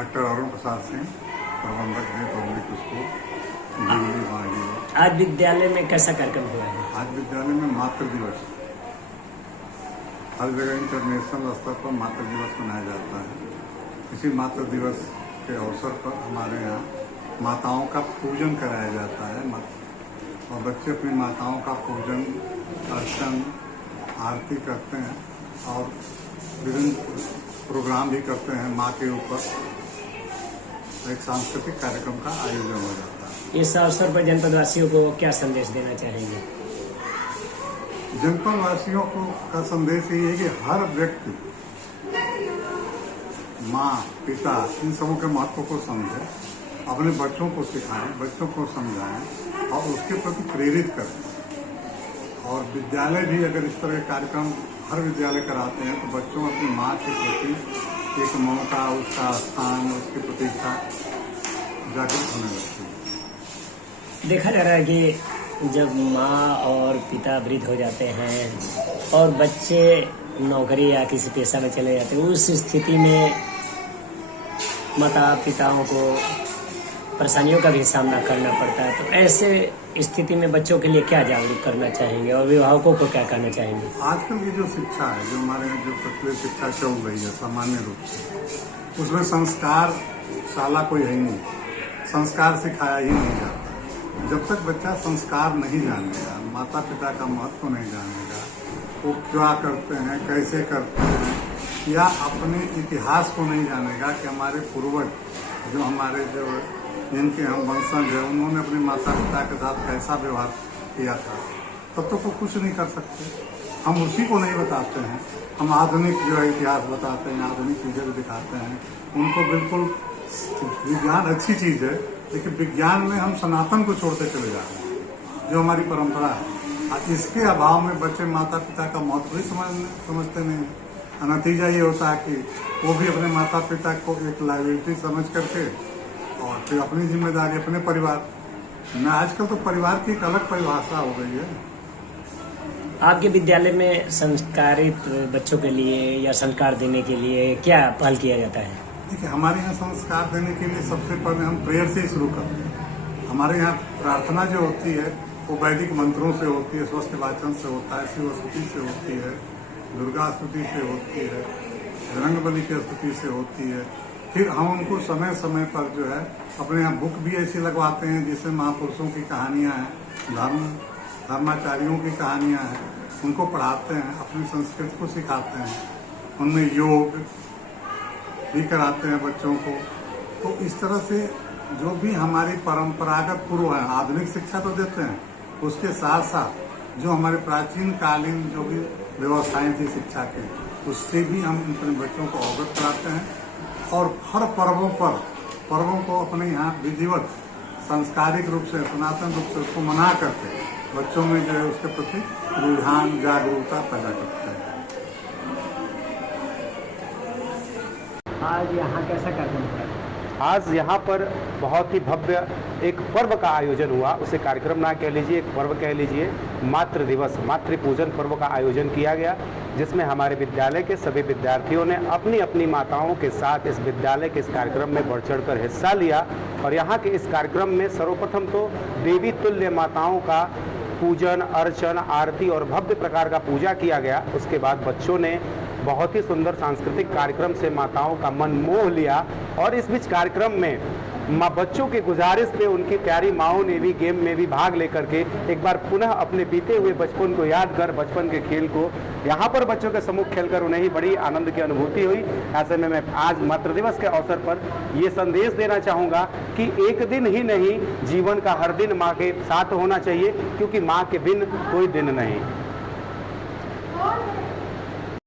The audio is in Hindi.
डॉक्टर अरुण प्रसाद सिंह, प्रबंधक है पब्लिक स्कूल दिल्ली वाणी। आज विद्यालय में कैसा कार्यक्रम हुआ है? आज विद्यालय में मातृ दिवस, हर जगह इंटरनेशनल स्तर पर मातृ दिवस मनाया जाता है। इसी मातृ दिवस के अवसर पर हमारे यहाँ माताओं का पूजन कराया जाता है और बच्चे अपनी माताओं का पूजन, अर्चन, आरती करते हैं और विभिन्न प्रोग्राम भी करते हैं। माँ के ऊपर एक सांस्कृतिक कार्यक्रम का आयोजन हो जाता है। इस अवसर पर जनपद वासियों को क्या संदेश देना चाहेंगे? जनपद वासियों को का संदेश यही है कि हर व्यक्ति माँ, पिता, इन सबों के महत्व को समझे, अपने बच्चों को सिखाएं, बच्चों को समझाएं और उसके प्रति प्रेरित करें। और विद्यालय भी अगर इस तरह के कार्यक्रम हर विद्यालय कराते हैं तो बच्चों अपनी माँ के प्रति एक ममता, उसका स्थान, उसकी प्रतीक्षा जागृत होने लगती है। देखा जा रहा है कि जब माँ और पिता वृद्ध हो जाते हैं और बच्चे नौकरी या किसी पेशा में चले जाते हैं, उस स्थिति में माता पिताओं को परेशानियों का भी सामना करना पड़ता है। तो ऐसे स्थिति में बच्चों के लिए क्या जागरूक करना चाहेंगे और अभिभावकों को क्या करना चाहेंगे? आजकल की जो शिक्षा है, जो हमारे यहाँ जो प्रचलित शिक्षा चल रही है सामान्य रूप से, उसमें संस्कार शाला कोई है ही नहीं, संस्कार सिखाया ही नहीं जाता। जब तक बच्चा संस्कार नहीं जानेगा, माता पिता का महत्व नहीं जानेगा, वो क्या करते हैं, कैसे करते हैं, या अपने इतिहास को नहीं जानेगा कि हमारे पूर्वज जो हमारे जो जिनके हम वंशज हैं, उन्होंने अपने माता पिता के साथ कैसा व्यवहार किया था, तब तो वो कुछ नहीं कर सकते। हम उसी को नहीं बताते हैं, हम आधुनिक जो है इतिहास बताते हैं, आधुनिक चीज़ें भी दिखाते हैं उनको। बिल्कुल विज्ञान अच्छी चीज़ है, लेकिन विज्ञान में हम सनातन को छोड़ते चले जा रहे हैं, जो हमारी परंपरा है। और इसके अभाव में बच्चे माता पिता का महत्व भी समझते नहीं। नतीजा ये होता है कि वो भी अपने माता पिता को एक लायबिलिटी समझ करके और फिर अपनी जिम्मेदारी अपने परिवार में, आजकल तो परिवार की एक अलग परिभाषा हो गई है। आपके विद्यालय में संस्कारित बच्चों के लिए या संस्कार देने के लिए क्या पहल किया जाता है? देखिए, हमारे यहाँ संस्कार देने के लिए सबसे पहले हम प्रेयर से ही शुरू करते हैं। हमारे यहाँ प्रार्थना जो होती है वो वैदिक मंत्रों से होती है, स्वस्ति वाचन से होता है, शिव स्तुति से होती है, दुर्गा स्तुति से होती है, रंगबली की स्तुति से होती है। फिर हम उनको समय समय पर जो है अपने यहाँ बुक भी ऐसी लगवाते हैं जिसमें महापुरुषों की कहानियाँ हैं, धर्माचार्यों की कहानियाँ हैं, उनको पढ़ाते हैं, अपनी संस्कृति को सिखाते हैं, उनमें योग भी कराते हैं बच्चों को। तो इस तरह से जो भी हमारी परंपरागत पूर्व है, आधुनिक शिक्षा तो देते हैं, उसके साथ साथ जो हमारे प्राचीन कालीन जो भी व्यवस्थाएं थी शिक्षा की, उससे भी हम अपने बच्चों को अवगत कराते हैं। और हर पर्वों को अपने यहाँ विधिवत सांस्कारिक रूप से, सनातन रूप से उसको मना करके बच्चों में जो है उसके प्रति रुझान, जागरूकता पैदा करते हैं। आज यहाँ कैसा कार्यक्रम हुआ? आज यहाँ पर बहुत ही भव्य एक पर्व का आयोजन हुआ। उसे कार्यक्रम ना कह लीजिए, एक पर्व कह लीजिए। मातृ दिवस, मातृ पूजन पर्व का आयोजन किया गया, जिसमें हमारे विद्यालय के सभी विद्यार्थियों ने अपनी अपनी माताओं के साथ इस विद्यालय के इस कार्यक्रम में बढ़ चढ़कर हिस्सा लिया। और यहाँ के इस कार्यक्रम में सर्वप्रथम तो देवी तुल्य माताओं का पूजन, अर्चन, आरती और भव्य प्रकार का पूजा किया गया। उसके बाद बच्चों ने बहुत ही सुंदर सांस्कृतिक कार्यक्रम से माताओं का मन मोह लिया। और इस बीच कार्यक्रम में बच्चों की गुजारिश पे उनकी प्यारी माओं ने भी गेम में भी भाग लेकर के एक बार पुनः अपने बीते हुए बचपन को याद कर, बचपन के खेल को यहाँ पर बच्चों के सम्मुख खेलकर उन्हें ही बड़ी आनंद की अनुभूति हुई। ऐसे में मैं आज मातृ दिवस के अवसर पर ये संदेश देना चाहूँगा कि एक दिन ही नहीं, जीवन का हर दिन माँ के साथ होना चाहिए, क्योंकि माँ के बिन कोई दिन नहीं।